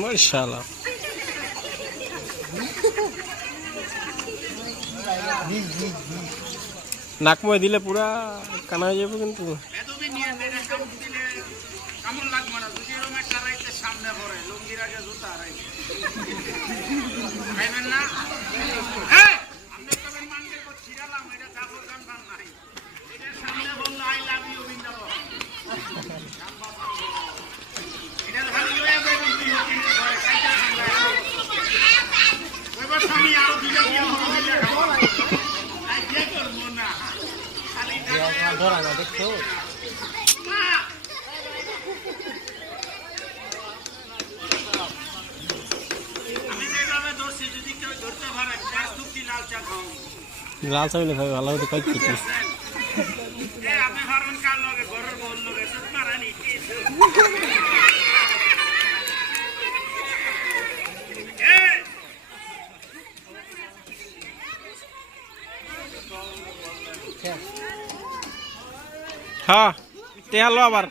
মাশাআল্লাহ নাকময় দিলে পুরা কানা হয়ে যাবে কিন্তু দেখছো লাল চা হইলে ভাই ভালো হতো কই কিছু হ্যাঁ তে হলো আবার